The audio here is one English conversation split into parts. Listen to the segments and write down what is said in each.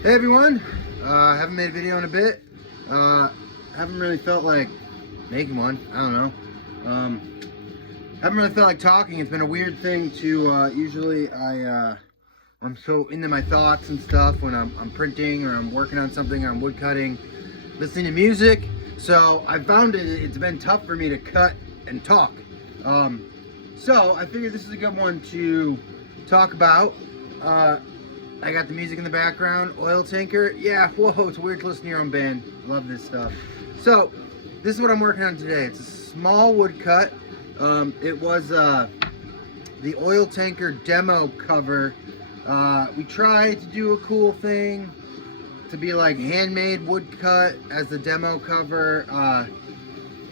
Hey everyone, haven't made a video in a bit. Haven't really felt like making one. I don't know. Haven't really felt like talking. It's been a weird thing to usually I'm so into my thoughts and stuff when I'm printing or I'm working on something or I'm wood cutting, listening to music. So I found it's been tough for me to cut and talk. So I figured this is a good one to talk about. I got the music in the background. OILTANKER. Yeah, whoa, it's weird to listen to your own band. Love this stuff. So, this is what I'm working on today. It's a small woodcut. It was the OILTANKER demo cover. We tried to do a cool thing to be like handmade woodcut as the demo cover.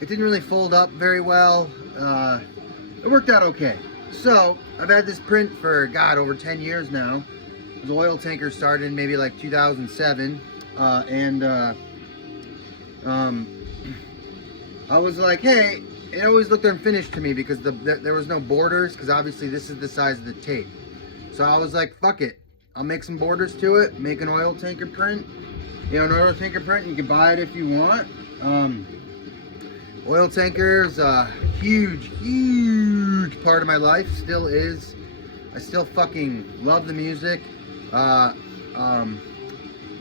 It didn't really fold up very well. It worked out okay. So, I've had this print for, God, over 10 years now. The OILTANKER started in maybe like 2007, I was like, hey, it always looked unfinished to me because there was no borders, because obviously this is the size of the tape. So I was like, fuck it, I'll make some borders to it, make an OILTANKER print. You know, an OILTANKER print, you can buy it if you want. OILTANKER is a huge part of my life, still is. I still fucking love the music.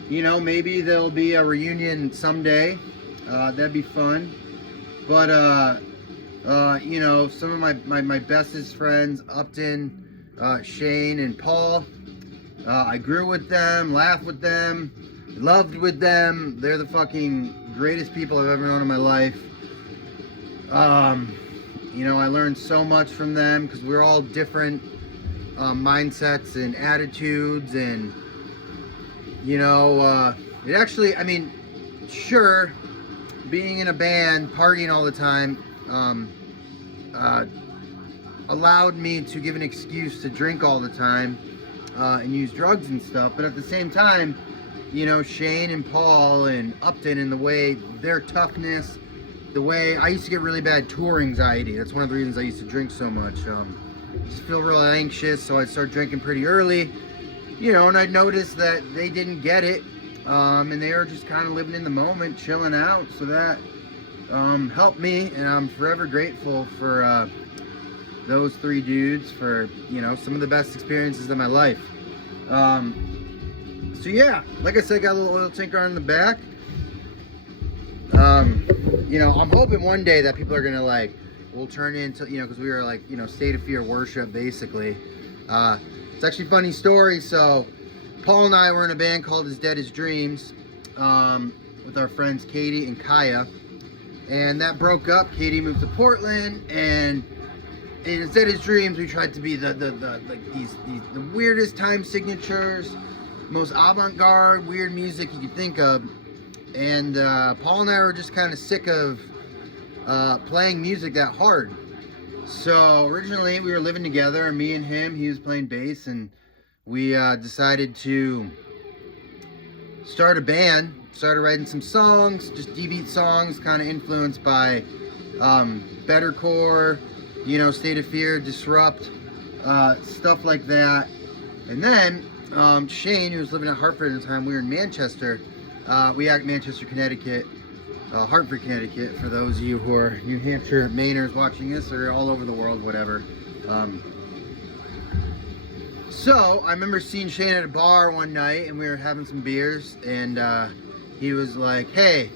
You know, maybe there'll be a reunion someday. That'd be fun. But, you know, some of my bestest friends, Upton, Shane, and Paul, I grew with them, laughed with them, loved with them. They're the fucking greatest people I've ever known in my life. You know, I learned so much from them because we're all different mindsets and attitudes, and you know, it actually, I mean, sure, being in a band, partying all the time, allowed me to give an excuse to drink all the time and use drugs and stuff. But at the same time, you know, Shane and Paul and Upton, and the way their toughness, the way I used to get really bad tour anxiety. That's one of the reasons I used to drink so much. Just feel real anxious, so I'd start drinking pretty early, you know, and I'd notice that they didn't get it, and they were just kind of living in the moment, chilling out, so that helped me, and I'm forever grateful for those three dudes for, you know, some of the best experiences of my life. So yeah, like I said, got a little OILTANKER on the back. You know, I'm hoping one day that people are gonna like, we'll turn into, you know, because we were like, you know, state of fear worship basically. It's actually a funny story. So Paul and I were in a band called As Dead as Dreams with our friends Katie and Kaya, and that broke up. Katie moved to Portland, and in As Dead as Dreams we tried to be the weirdest time signatures, most avant-garde weird music you could think of. And Paul and I were just kind of sick of playing music that hard. So originally we were living together, and me and him, he was playing bass, and we decided to start a band, started writing some songs, just D-beat songs, kind of influenced by Bettercore, you know, State of Fear, Disrupt, stuff like that. And then Shane, who was living at Hartford at the time, we were in Manchester. We act Manchester, Connecticut, Hartford, Connecticut, for those of you who are New Hampshire Mainers watching this, or all over the world, whatever. So I remember seeing Shane at a bar one night, and we were having some beers, and he was like, hey,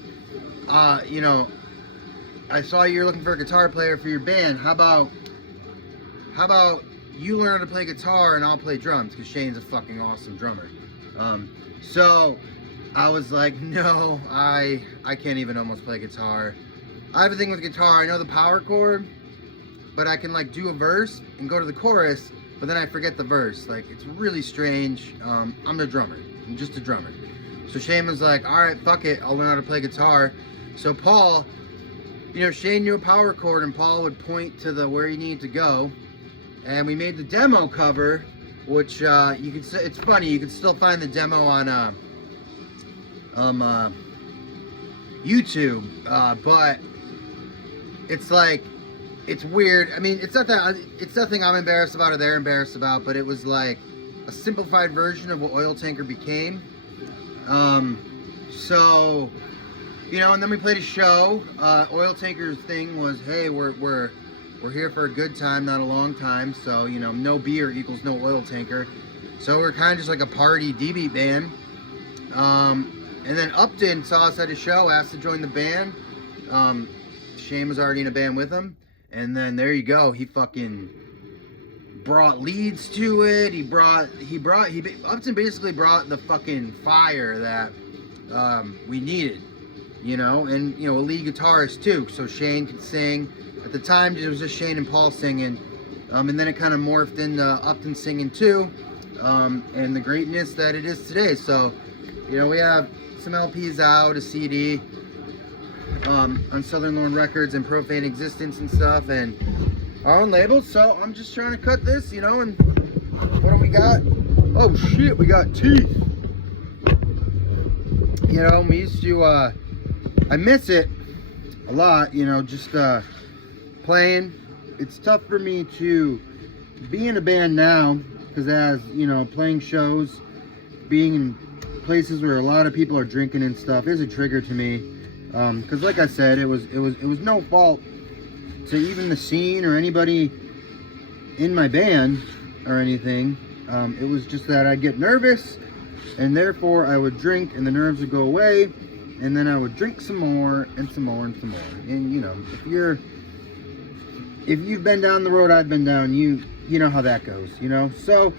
you know, I saw you're looking for a guitar player for your band. How about you learn how to play guitar and I'll play drums, because Shane's a fucking awesome drummer. So I was like, no, I can't even almost play guitar. I have a thing with guitar, I know the power chord, but I can like do a verse and go to the chorus, but then I forget the verse. Like, it's really strange. I'm the drummer, I'm just a drummer. So Shane was like, all right, fuck it, I'll learn how to play guitar. So Paul, you know, Shane knew a power chord, and Paul would point to where you need to go. And we made the demo cover, which you could say, it's funny, you can still find the demo on YouTube, but it's like, it's weird. I mean, it's nothing I'm embarrassed about or they're embarrassed about, but it was like a simplified version of what OILTANKER became. So, you know, and then we played a show. Oil Tanker's thing was, hey, we're here for a good time, not a long time. So, you know, no beer equals no Oil Tanker. So we're kind of just like a party D-beat band. And then Upton saw us at a show, asked to join the band. Shane was already in a band with him. And then there you go. He fucking brought leads to it. Upton basically brought the fucking fire that we needed, you know, and you know, a lead guitarist too, so Shane could sing. At the time it was just Shane and Paul singing, and then it kind of morphed into Upton singing too, and the greatness that it is today. So, you know, we have some LPs out, a CD on Southern Lorne Records and Profane Existence and stuff, and our own labels. So I'm just trying to cut this, you know. And what do we got? Oh shit, we got teeth. You know, we used to I miss it a lot, you know, just playing. It's tough for me to be in a band now, because as you know, playing shows, being in places where a lot of people are drinking and stuff is a trigger to me, because like I said, it was no fault to even the scene or anybody in my band or anything. It was just that I'd get nervous, and therefore I would drink, and the nerves would go away, and then I would drink some more and some more and some more. And you know, if you've been down the road I've been down, you know how that goes, you know. So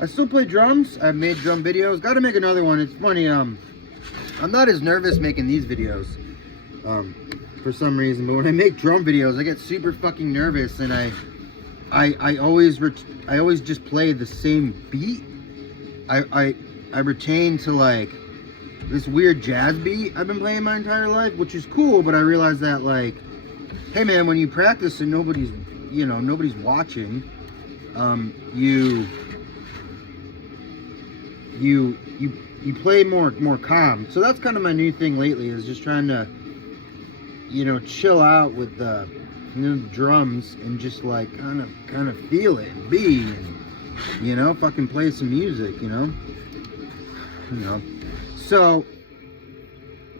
I still play drums. I've made drum videos. Got to make another one. It's funny, I'm not as nervous making these videos for some reason, but when I make drum videos I get super fucking nervous, and I always just play the same beat. I retain to like this weird jazz beat I've been playing my entire life, which is cool, but I realize that, like, hey man, when you practice and nobody's watching, you play more calm. So that's kind of my new thing lately, is just trying to, you know, chill out with the, you know, drums and just like kind of feel it and be, and, you know, fucking play some music, you know. So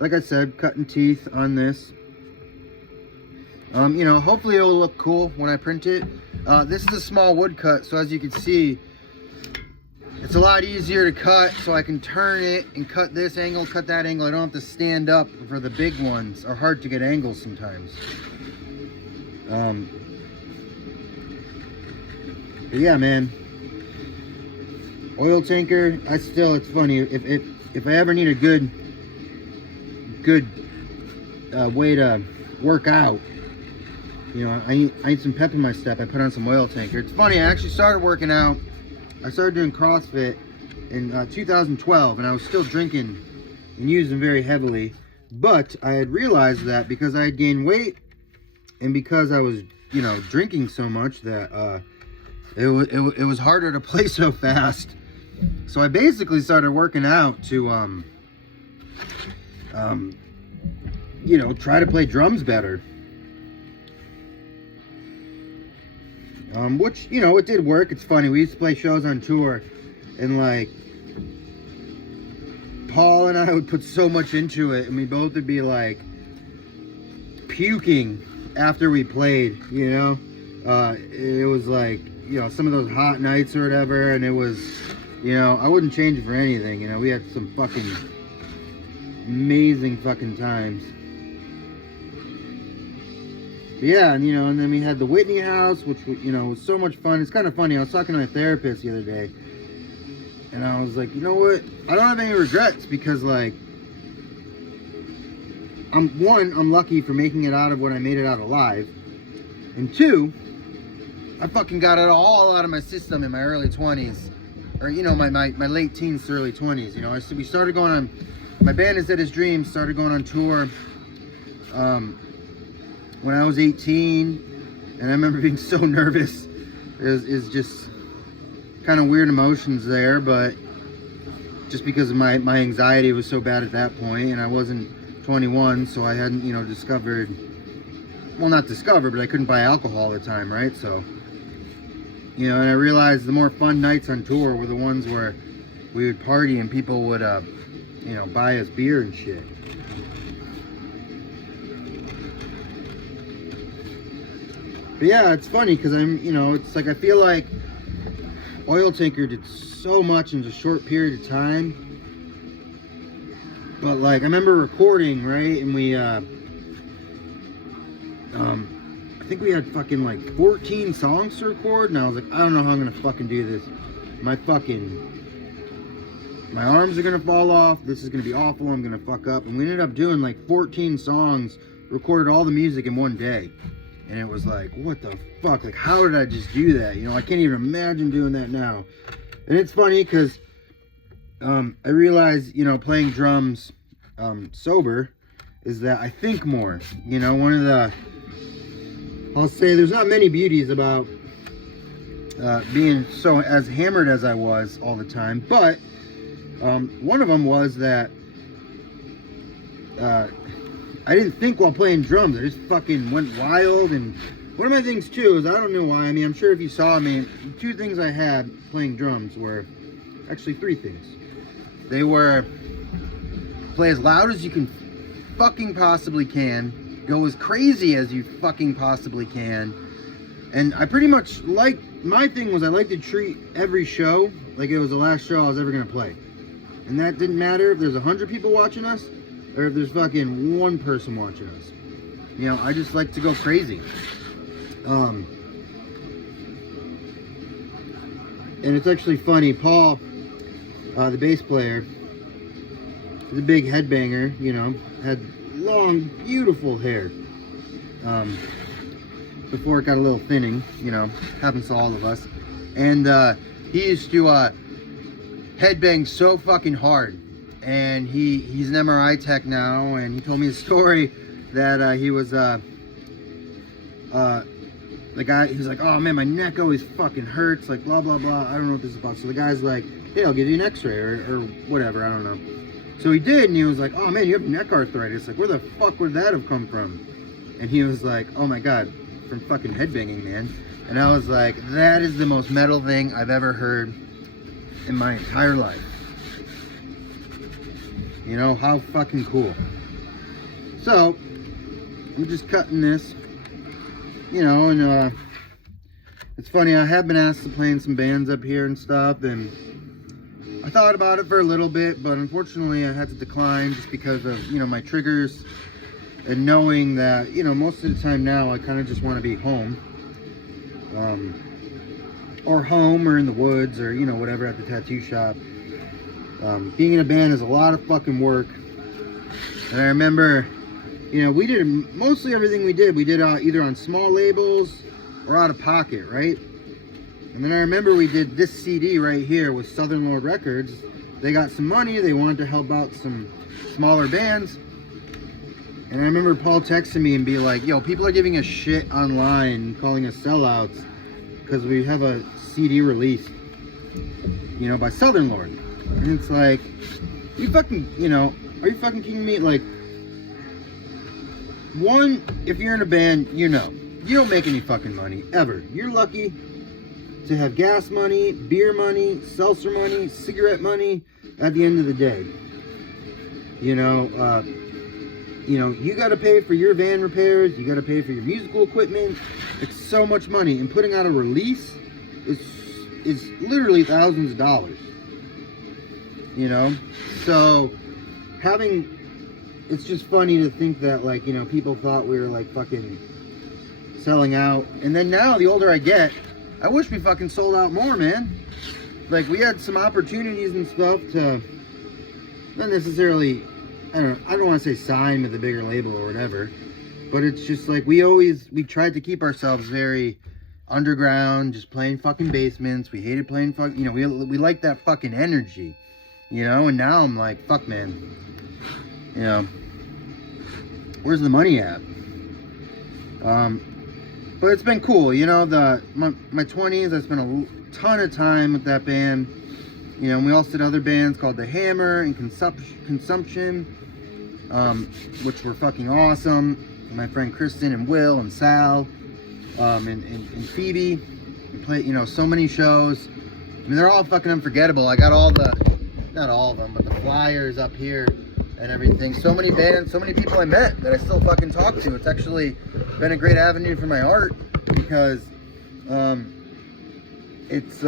like I said, cutting teeth on this. You know, hopefully it will look cool when I print it. This is a small woodcut, so as you can see, it's a lot easier to cut, so I can turn it and cut this angle, cut that angle. I don't have to stand up for the big ones. Are hard to get angles sometimes. But yeah, man. Oil Tanker, it's funny, if I ever need a good way to work out, you know, I need some pep in my step, I put on some Oil Tanker. It's funny, I actually started working out. I started doing CrossFit in 2012, and I was still drinking and using very heavily, but I had realized that because I had gained weight and because I was, you know, drinking so much, that it was harder to play so fast. So I basically started working out to you know, try to play drums better. Which, you know, it did work. It's funny, we used to play shows on tour, and like Paul and I would put so much into it, and we both would be like puking after we played, you know. It was like, you know, some of those hot nights or whatever, and it was, you know, I wouldn't change it for anything. You know, we had some fucking amazing fucking times. But yeah, and you know, and then we had the Whitney house, which, you know, was so much fun. It's kind of funny, I was talking to my therapist the other day, and I was like, you know what, I don't have any regrets, because like, I'm lucky for making it out of what I made it out alive, and two, I fucking got it all out of my system in my early 20s, or, you know, my late teens to early 20s. You know, we started going on, my band is At His Dreams, started going on tour when I was 18, and I remember being so nervous. Is just kind of weird emotions there, but just because of my anxiety was so bad at that point, and I wasn't 21, so I hadn't, you know, discovered, well, not discovered, but I couldn't buy alcohol at the time, right? So, you know, and I realized the more fun nights on tour were the ones where we would party and people would, you you know, buy us beer and shit. But yeah, it's funny because you know, it's like I feel like Oil Tanker did so much in a short period of time. But like I remember recording, right, and we I think we had fucking like 14 songs to record, and I was like, I don't know how I'm gonna fucking do this. My arms are gonna fall off. This is gonna be awful. I'm gonna fuck up. And we ended up doing like 14 songs, recorded all the music in one day. And it was like, what the fuck? Like, how did I just do that? You know, I can't even imagine doing that now. And it's funny because I realized, you know, playing drums sober is that I think more. You know, one of the, I'll say there's not many beauties about being so as hammered as I was all the time. But one of them was that I didn't think while playing drums. I just fucking went wild. And one of my things too is, I don't know why, I mean, I'm sure if you saw me, two things I had playing drums were, actually three things. They were, play as loud as you can fucking possibly can, go as crazy as you fucking possibly can. And I pretty much like, my thing was I like to treat every show like it was the last show I was ever gonna play. And that didn't matter if there's 100 people watching us, or if there's fucking one person watching us. You know, I just like to go crazy. And it's actually funny, Paul, the bass player, is a big headbanger, you know, had long, beautiful hair. Before it got a little thinning, you know, happens to all of us. And he used to headbang so fucking hard. And he's an MRI tech now, and he told me a story that he was the guy, he's like, oh man, my neck always fucking hurts, like blah blah blah, I don't know what this is about. So the guy's like, hey, I'll give you an x-ray or whatever, I don't know. So he did, and he was like, oh man, you have neck arthritis, like where the fuck would that have come from? And he was like, oh my god, from fucking headbanging, man. And I was like, that is the most metal thing I've ever heard in my entire life. You know, how fucking cool. So, I'm just cutting this, you know, and it's funny, I have been asked to play in some bands up here and stuff, and I thought about it for a little bit, but unfortunately I had to decline just because of, you know, my triggers, and knowing that, you know, most of the time now I kind of just want to be home, or home, or in the woods, or, you know, whatever, at the tattoo shop. Being in a band is a lot of fucking work. And I remember, you know, we did mostly everything we did either on small labels or out of pocket, right? And then I remember we did this CD right here with Southern Lord Records. They got some money, they wanted to help out some smaller bands. And I remember Paul texting me and be like, yo, people are giving us shit online, calling us sellouts, because we have a CD released, you know, by Southern Lord. And it's like, you fucking, you know, are you fucking kidding me? Like, one, if you're in a band, you know, you don't make any fucking money, ever. You're lucky to have gas money, beer money, seltzer money, cigarette money at the end of the day. You know, you got to pay for your van repairs, you got to pay for your musical equipment. It's so much money, and putting out a release is literally thousands of dollars. You know, so it's just funny to think that, like, you know, people thought we were like fucking selling out. And then now, the older I get, I wish we fucking sold out more, man. Like, we had some opportunities and stuff to not necessarily, I don't want to say sign with a bigger label or whatever, but it's just like we tried to keep ourselves very underground, just playing fucking basements. We hated playing you know, we like that fucking energy. You know, and now I'm like, fuck, man. You know, where's the money at? But it's been cool. You know, my 20s, I spent a ton of time with that band. You know, and we also did other bands called The Hammer and Consumption, which were fucking awesome. My friend Kristen and Will and Sal, and Phoebe. We played, you know, so many shows. I mean, they're all fucking unforgettable. I got all the not all of them, but the flyers up here and everything. So many bands, so many people I met that I still fucking talk to. It's actually been a great avenue for my art because it's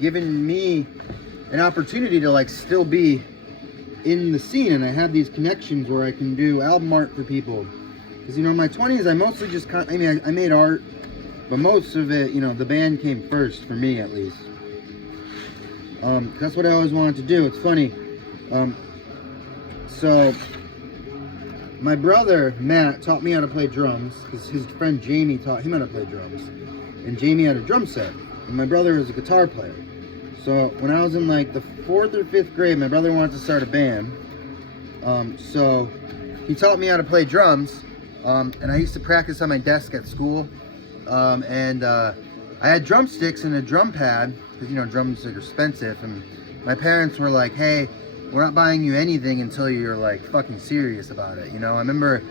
given me an opportunity to like still be in the scene, and I have these connections where I can do album art for people. Because, you know, in my 20s, I mostly just, I made art, but most of it, you know, the band came first, for me at least. That's what I always wanted to do. It's funny. So, my brother, Matt, taught me how to play drums, because his friend Jamie taught him how to play drums. And Jamie had a drum set, and my brother was a guitar player. So, when I was in like the 4th or 5th grade, my brother wanted to start a band. So, he taught me how to play drums. And I used to practice on my desk at school. I had drumsticks and a drum pad, because, you know, drums are expensive. And my parents were like, hey, we're not buying you anything until you're like fucking serious about it. You know, I remember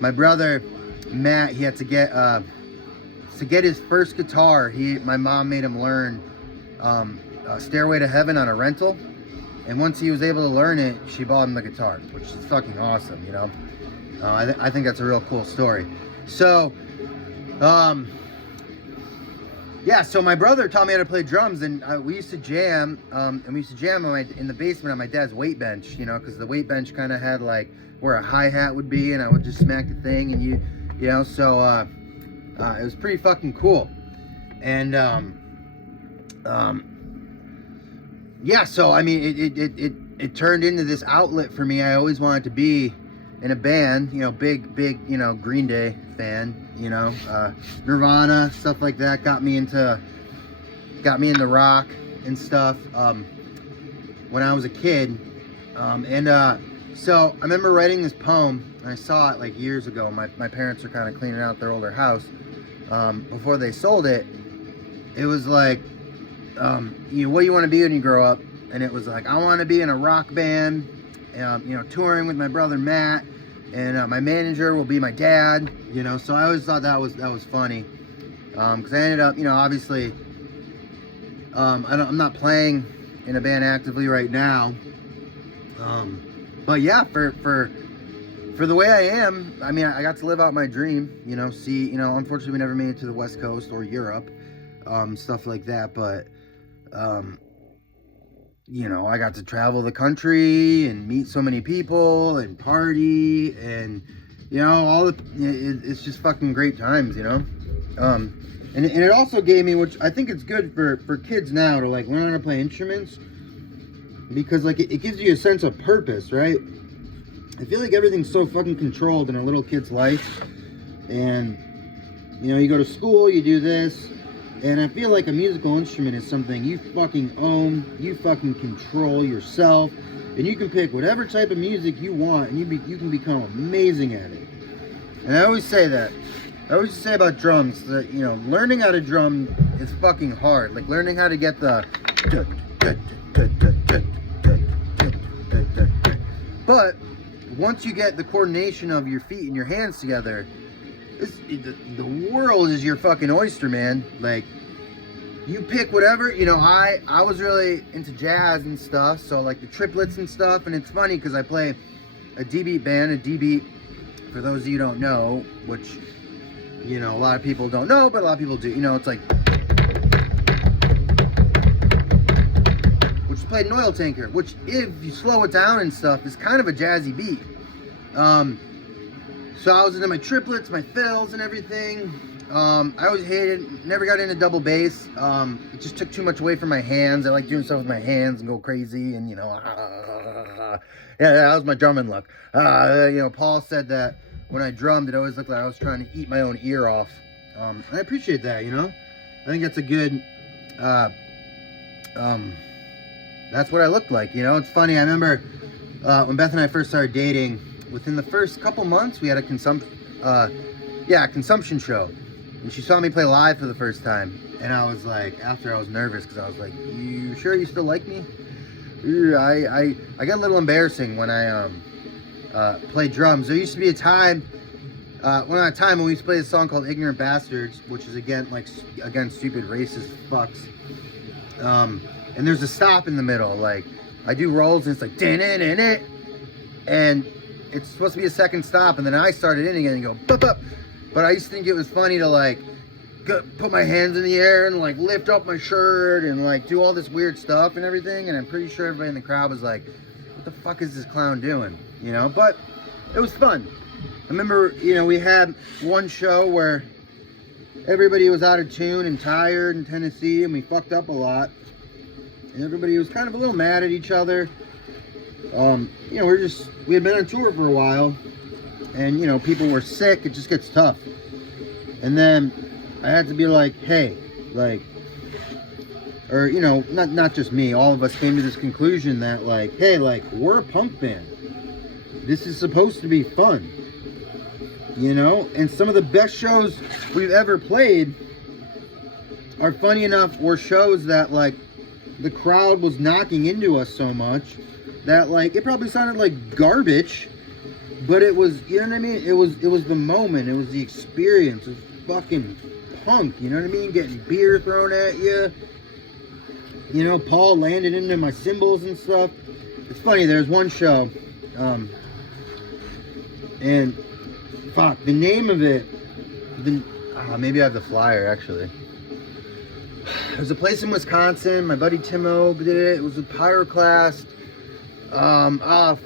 my brother, Matt, he had to get his first guitar. My mom made him learn Stairway to Heaven on a rental. And once he was able to learn it, she bought him the guitar, which is fucking awesome, you know. I think that's a real cool story. So, yeah, so my brother taught me how to play drums, and we used to jam, in the basement on my dad's weight bench, you know, because the weight bench kind of had like where a hi-hat would be, and I would just smack the thing, and you know, so it was pretty fucking cool. And yeah, so I mean, it turned into this outlet for me. I always wanted to be in a band, you know, big, you know, Green Day fan, you know, Nirvana, stuff like that, got me into rock and stuff, when I was a kid, so I remember writing this poem, and I saw it like years ago. My parents were kind of cleaning out their older house, before they sold it. It was like, you know, what do you want to be when you grow up? And it was like, I want to be in a rock band, you know, touring with my brother Matt, and my manager will be my dad, you know. So I always thought that was funny, because I ended up, you know, obviously, I'm not playing in a band actively right now, but yeah, for the way I am, I mean, I got to live out my dream, you know. See, you know, unfortunately we never made it to the West Coast or Europe, stuff like that, but you know, I got to travel the country and meet so many people and party, and, you know, it's just fucking great times, you know. And it also gave me, which I think it's good for kids now to like learn how to play instruments, because like it gives you a sense of purpose, right? I feel like everything's so fucking controlled in a little kid's life, and, you know, you go to school, you do this. And I feel like a musical instrument is something you fucking own, you fucking control yourself, and you can pick whatever type of music you want, and you can become amazing at it. And I always say that. I always say about drums that, you know, learning how to drum is fucking hard. Like learning how to get the... But once you get the coordination of your feet and your hands together, the world is your fucking oyster, man. Like, you pick whatever, you know. I was really into jazz and stuff, so like the triplets and stuff. And it's funny because I play a D-beat band. A D-beat, for those of you who don't know, which, you know, a lot of people don't know, but a lot of people do, you know, it's like, which is played in OILTANKER, which, if you slow it down and stuff, is kind of a jazzy beat. So I was into my triplets, my fills, and everything. I always hated, never got into double bass. It just took too much away from my hands. I like doing stuff with my hands and go crazy, and, you know, yeah, that was my drumming look. You know, Paul said that when I drummed, it always looked like I was trying to eat my own ear off. I appreciate that, you know. I think that's a good, that's what I looked like, you know. It's funny, I remember when Beth and I first started dating, within the first couple months, we had a consumption show, and she saw me play live for the first time, and I was like, after, I was nervous, because I was like, you sure you still like me? I got a little embarrassing when I played drums. There used to be a time, when we used to play this song called Ignorant Bastards, which is again stupid racist fucks, and there's a stop in the middle, like, I do rolls and it's like, din-in-in-it. And it's supposed to be a second stop, and then I started in again and go, bup, bup. But I used to think it was funny to like, put my hands in the air and like lift up my shirt and like do all this weird stuff and everything. And I'm pretty sure everybody in the crowd was like, what the fuck is this clown doing? You know, but it was fun. I remember, you know, we had one show where everybody was out of tune and tired in Tennessee, and we fucked up a lot. And everybody was kind of a little mad at each other. You know, we had been on tour for a while, and, you know, people were sick. It just gets tough. And then I had to be like, hey, like, or, you know, not just me, all of us came to this conclusion that, like, hey, like, we're a punk band. This is supposed to be fun, you know? And some of the best shows we've ever played are, funny enough, were shows that, like, the crowd was knocking into us so much that, like, it probably sounded like garbage, but it was, you know what I mean? It was the moment. It was the experience. It was fucking punk, you know what I mean? Getting beer thrown at you. You know, Paul landed into my cymbals and stuff. It's funny, there's one show, and fuck, the name of it, maybe I have the flyer, actually. There's a place in Wisconsin, my buddy Timo did it. It was a Pyroclast.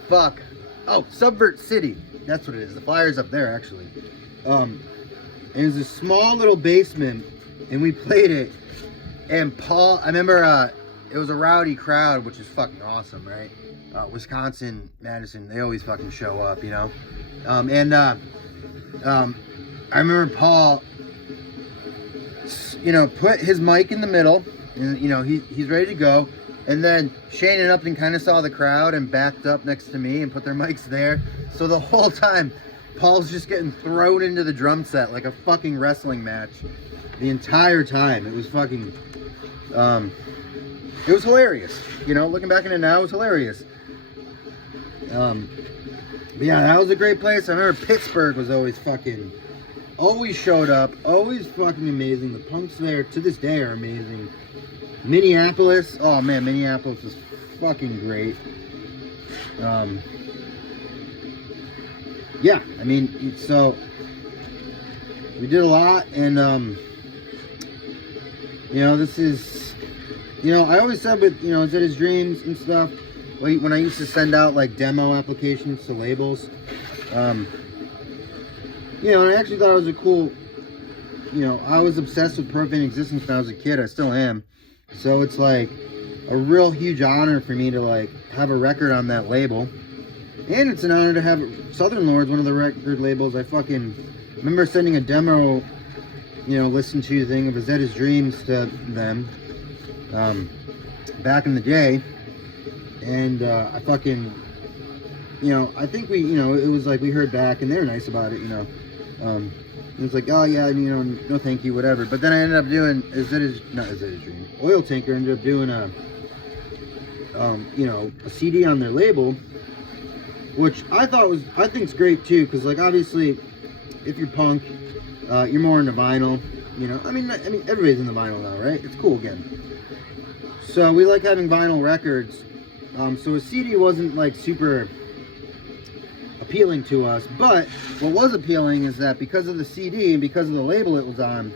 Fuck. Oh, Subvert City. That's what it is. The flyer's up there, actually. And it was a small little basement, and we played it. And Paul, I remember, it was a rowdy crowd, which is fucking awesome, right? Wisconsin, Madison, they always fucking show up, you know? I remember Paul, you know, put his mic in the middle, and, you know, he's ready to go. And then Shane and Upton kind of saw the crowd and backed up next to me and put their mics there. So the whole time, Paul's just getting thrown into the drum set like a fucking wrestling match the entire time. It was fucking, it was hilarious. You know, looking back on it now, it was hilarious. But yeah, that was a great place. I remember Pittsburgh was always showed up, always fucking amazing. The punks there to this day are amazing. Minneapolis, oh man, Minneapolis was fucking great. Yeah, I mean, so we did a lot, and you know, this is, you know, I always said with, you know, Is It His Dreams and stuff, when I used to send out like demo applications to labels, you know, and I actually thought it was a cool, you know, I was obsessed with Profane Existence when I was a kid. I still am. So it's like a real huge honor for me to like have a record on that label. And it's an honor to have Southern Lords, one of the record labels. I fucking remember sending a demo, you know, listen to thing of Is That His Dreams to them back in the day. And I fucking, you know, I think we, you know, it was like we heard back and they were nice about it, you know. It was like, oh yeah, you know, no thank you, whatever. But then I ended up doing, not Is That His Dream? Oil Tanker ended up doing a, you know, a CD on their label, which I think's great too, because like obviously, if you're punk, you're more into vinyl, you know. I mean, everybody's into vinyl now, right? It's cool again. So we like having vinyl records. So a CD wasn't like super appealing to us, but what was appealing is that because of the CD and because of the label it was on,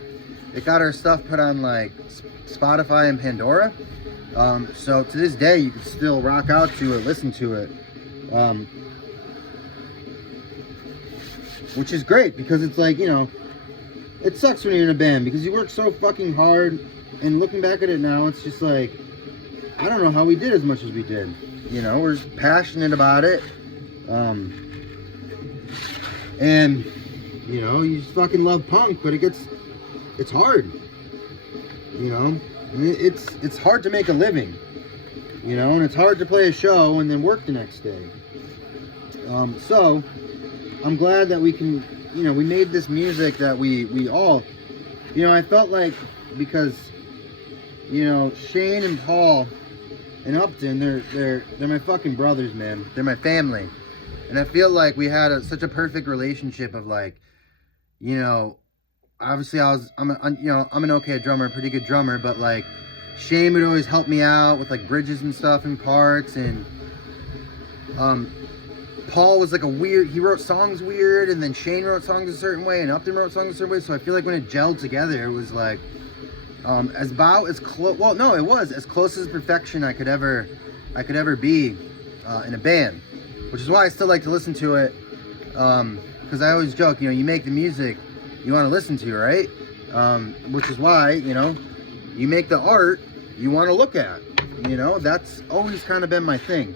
it got our stuff put on like Spotify and Pandora. So to this day you can still rock out to it, listen to it, which is great, because it's like, you know, it sucks when you're in a band because you work so fucking hard, and looking back at it now, it's just like, I don't know how we did as much as we did. You know, we're passionate about it. And, you know, you just fucking love punk, but it's hard. You know, it's hard to make a living. You know, and it's hard to play a show and then work the next day. So, I'm glad that we can, you know, we made this music that we all, you know, I felt like, because, you know, Shane and Paul and Upton, they're my fucking brothers, man. They're my family. And I feel like we had such a perfect relationship of like, you know, obviously I'm an okay drummer, pretty good drummer, but like, Shane would always help me out with like bridges and stuff and parts, and Paul was like he wrote songs weird, and then Shane wrote songs a certain way, and Upton wrote songs a certain way, so I feel like when it gelled together, it was like, as close, well, no, it was as close as perfection I could ever be in a band, which is why I still like to listen to it, because I always joke, you make the music you want to listen to, right? Which is why, you make the art you want to look at, that's always kind of been my thing.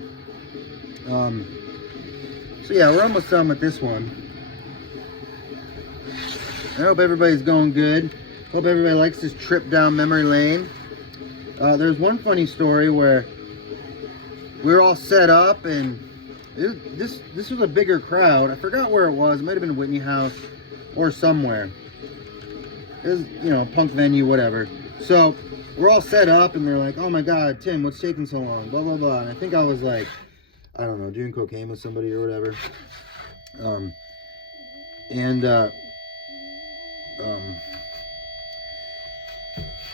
So yeah, we're almost done with this one. I hope everybody's going good. Hope everybody likes this trip down memory lane. There's one funny story where we were all set up, and this was a bigger crowd. I forgot where it was. It might have been Whitney House or somewhere. It was, a punk venue, whatever. So we're all set up, and we're like, oh my God, Tim, what's taking so long? Blah, blah, blah. And I think I was like, I don't know, doing cocaine with somebody or whatever.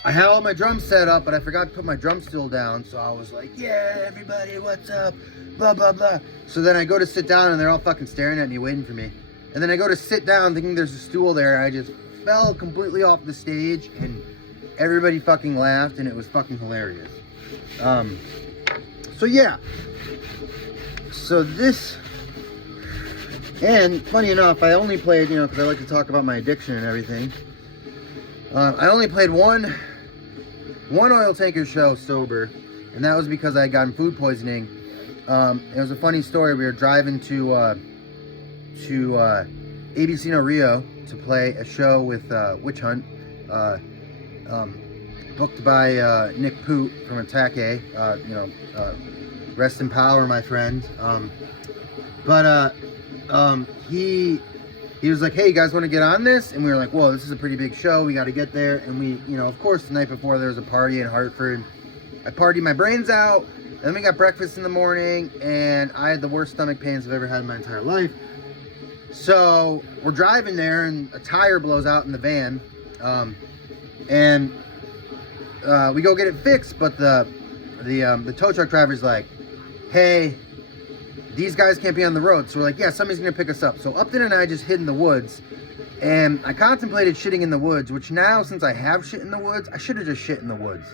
I had all my drums set up, but I forgot to put my drum stool down. So I was like, yeah, everybody, what's up? Blah, blah, blah. So then I go to sit down, and they're all fucking staring at me, waiting for me. And then I go to sit down thinking there's a stool there. I just fell completely off the stage, and everybody fucking laughed, and it was fucking hilarious. So yeah. So this, and funny enough, I only played, because I like to talk about my addiction and everything. I only played one Oil Tanker show sober, and that was because I had gotten food poisoning. It was a funny story. We were driving to ABC No Rio to play a show with Witch Hunt, booked by Nick Poot from Attack A. Rest in power, my friend. He was like, hey, you guys want to get on this? And we were like, whoa, this is a pretty big show. We got to get there. And we, of course, the night before there was a party in Hartford. I partied my brains out. And then we got breakfast in the morning, and I had the worst stomach pains I've ever had in my entire life. So we're driving there, and a tire blows out in the van. We go get it fixed, but the tow truck driver's like, hey, these guys can't be on the road. So we're like, yeah, somebody's gonna pick us up. So Upton and I just hid in the woods, and I contemplated shitting in the woods, which now, since I have shit in the woods, I should have just shit in the woods.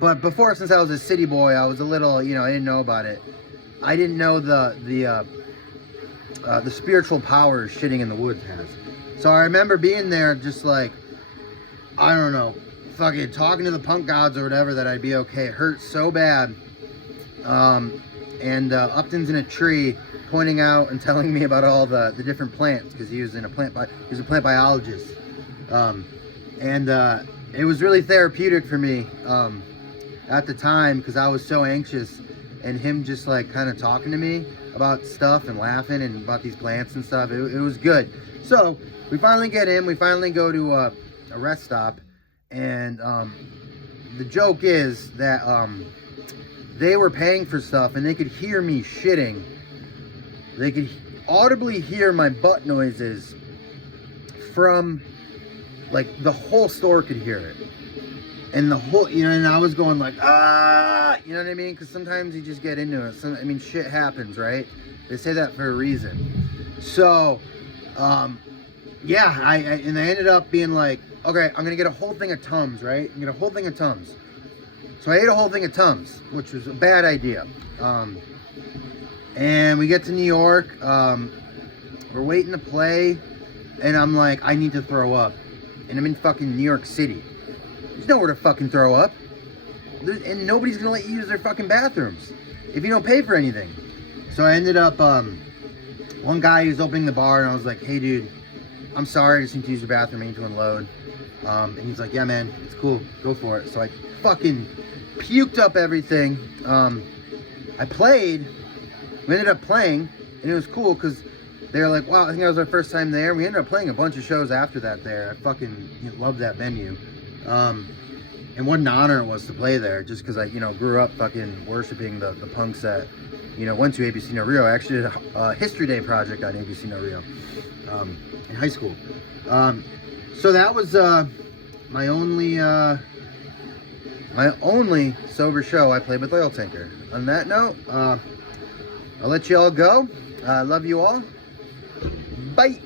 But before, since I was a city boy, I was a little, I didn't know about it. I didn't know the spiritual powers shitting in the woods has. So I remember being there, just like, I don't know, fucking talking to the punk gods or whatever, that I'd be okay. It hurt so bad. Upton's in a tree pointing out and telling me about all the different plants, because he was a plant biologist. It was really therapeutic for me at the time, because I was so anxious, and him just like kind of talking to me about stuff and laughing and about these plants and stuff. It was good. So we finally get in. We finally go to a rest stop, and the joke is that they were paying for stuff, and they could hear me shitting. They could audibly hear my butt noises from, like, the whole store could hear it. And the whole, and I was going like, ah, you know what I mean? Because sometimes you just get into it. Shit happens, right? They say that for a reason. So, yeah, I ended up being like, okay, I'm going to get a whole thing of Tums, right? I'm going to get a whole thing of Tums. So I ate a whole thing of Tums, which was a bad idea. And we get to New York. We're waiting to play. And I'm like, I need to throw up. And I'm in fucking New York City. There's nowhere to fucking throw up. And nobody's going to let you use their fucking bathrooms if you don't pay for anything. So I ended up, one guy who was opening the bar, and I was like, hey, dude, I'm sorry, I just need to use your bathroom. I need to unload. And he's like, yeah, man, it's cool. Go for it. So I fucking puked up everything. I played. We ended up playing, and it was cool because they were like, wow, I think that was our first time there. We ended up playing a bunch of shows after that there. I fucking loved that venue. And what an honor it was to play there, just because I, grew up fucking worshiping the punks that, went to ABC No Rio. I actually did a History Day project on ABC No Rio in high school. So that was my only my only sober show I played with Oil Tanker. On that note, I'll let you all go. I love you all. Bye.